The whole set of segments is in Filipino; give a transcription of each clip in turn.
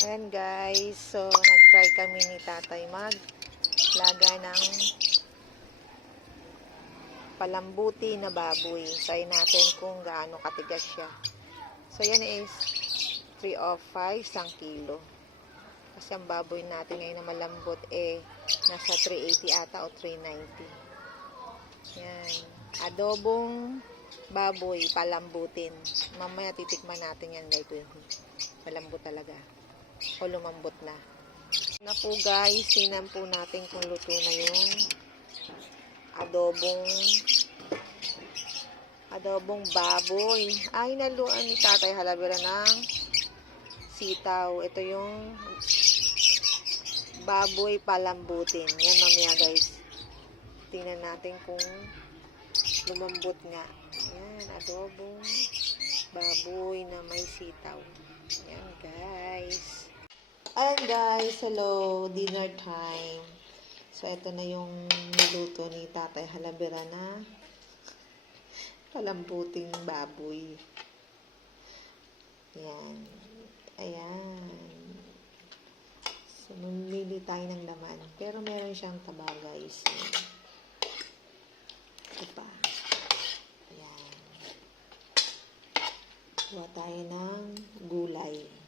Ayan guys, so nag-try kami ni tatay maglaga ng palambuti na baboy. Try natin kung gaano katigas siya. So yan is 3 of 5 isang kilo. Kasi ang baboy natin ngayon na malambot nasa 380 ata o 390. Yan. Adobong baboy palambutin. Mamaya titikman natin yan guys kung malambot talaga o lumambot na. Na po guys, sinan po natin kung luto na yung adobong baboy. Ay, naluan ni tatay halabira ng sitaw. Ito yung baboy palambutin. Yan mamaya guys. Tingnan natin kung lumambot nga. Yan, adobong baboy na may sitaw. Yan guys. Ayan guys, hello, dinner time. So, ito na yung niluto ni tatay halabira na palambuting baboy. Yan. Ayan. So, mamili tayo ng laman. Pero meron siyang taba guys. Ito pa. Ayan. Kuha tayo ng gulay.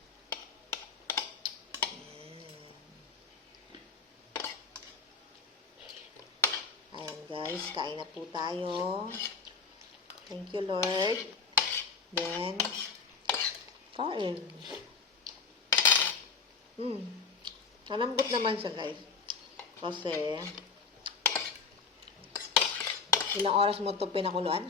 Ayan guys, kain na po tayo. Thank you Lord. Then, kain. Malambot naman siya guys. Kasi, ilang oras mo ito pinakuluan?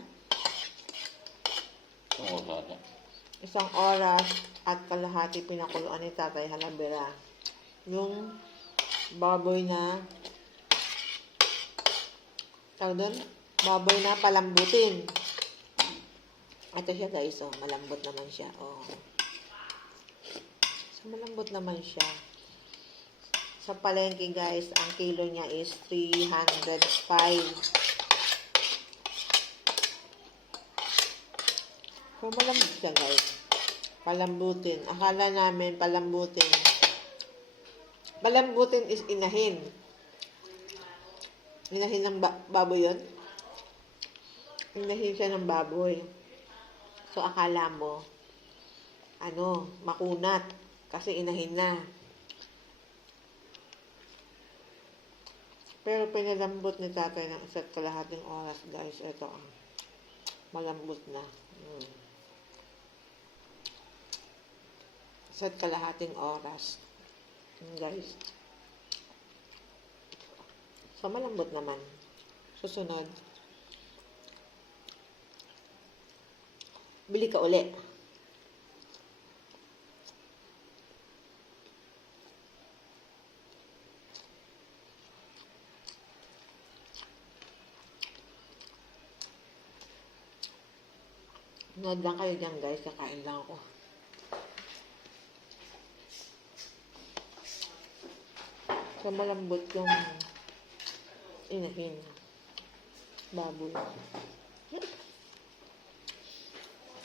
Isang oras at kalahati pinakuluan ni tatay halabira. Yung baboy na baboy na palambutin. Ito siya guys, oh, malambot naman siya. Oh. So, malambot naman siya. Sa palengke guys, ang kilo niya is 305. So, malambot siya guys. Palambutin. Akala namin palambutin. Palambutin is inahin. Inahin ng baboy yun. Inahin siya ng baboy. So, akala mo, makunat. Kasi inahin na. Pero pinalambot ni tatay ng isa't kalahating oras, guys. Ito, malambot na. Isa't kalahating oras. Guys. So, malambot naman. Susunod. Bili ka uli. Nood lang kayo dyan guys. Kakain lang ako. So, malambot yung inahin. Baboy.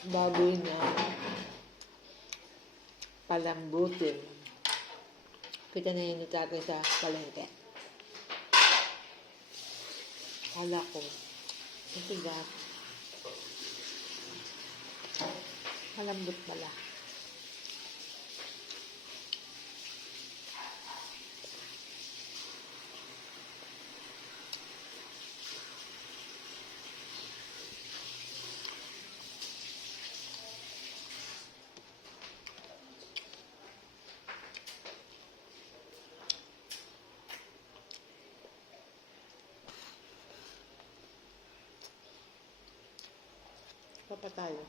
Baboy na palambutin. Kita na yun ni tatay sa palengke. Kala ko. Matigas. Malambot pala. Papa tayo.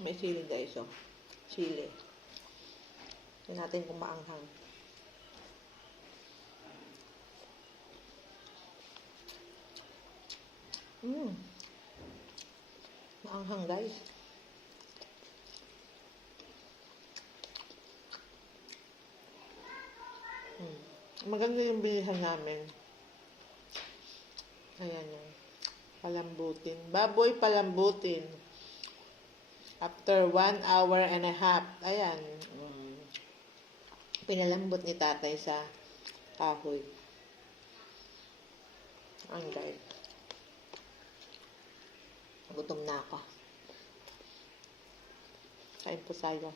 May sili guys, oh. Sili. Tignan natin kung maanghang. Anghang guys. Maganda yung bilihan namin. Ayan yun. Palambutin. Baboy palambutin. After 1 hour and a half. Ayan. Pinalambot ni tatay sa kahoy. Ang guys. Gutom na ako. Kain po tayo.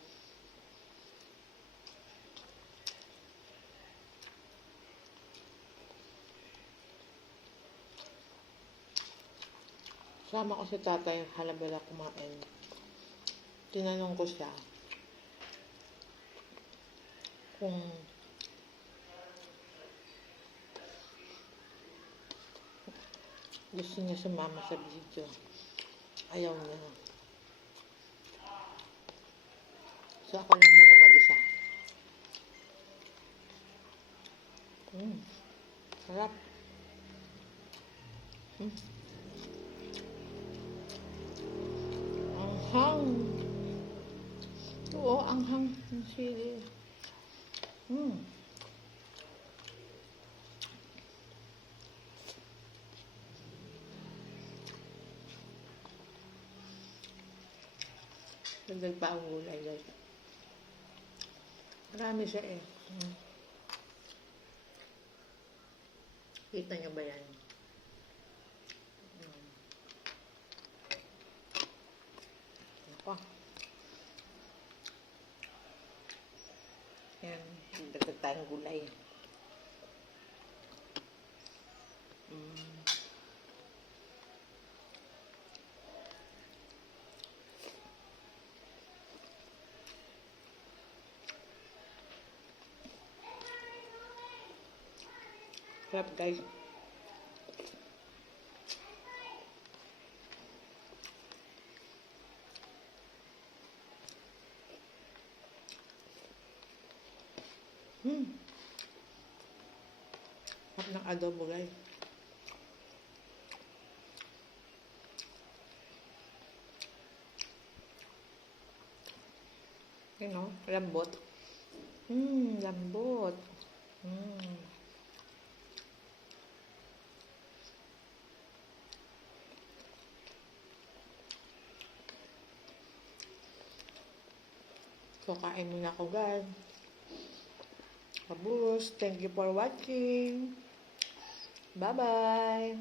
Sama ko si tatay halabala kumain. Tinanong ko siya kung gusto niya sumama sa video. Ayaw niya. So ako lang muna mag-isa. Sarap. Anghang. Oo, anghang ng sili. Dagdag pa ang gulay, guys. Marami siya eh. Kita nyo ba yan? Ako. Yan. Dagdag tayong gulay. Sarap guys. Sarap ng adobo guys. You know, lambot. Lambot. So, kain muna ako guys. Kabus, thank you for watching. Bye-bye.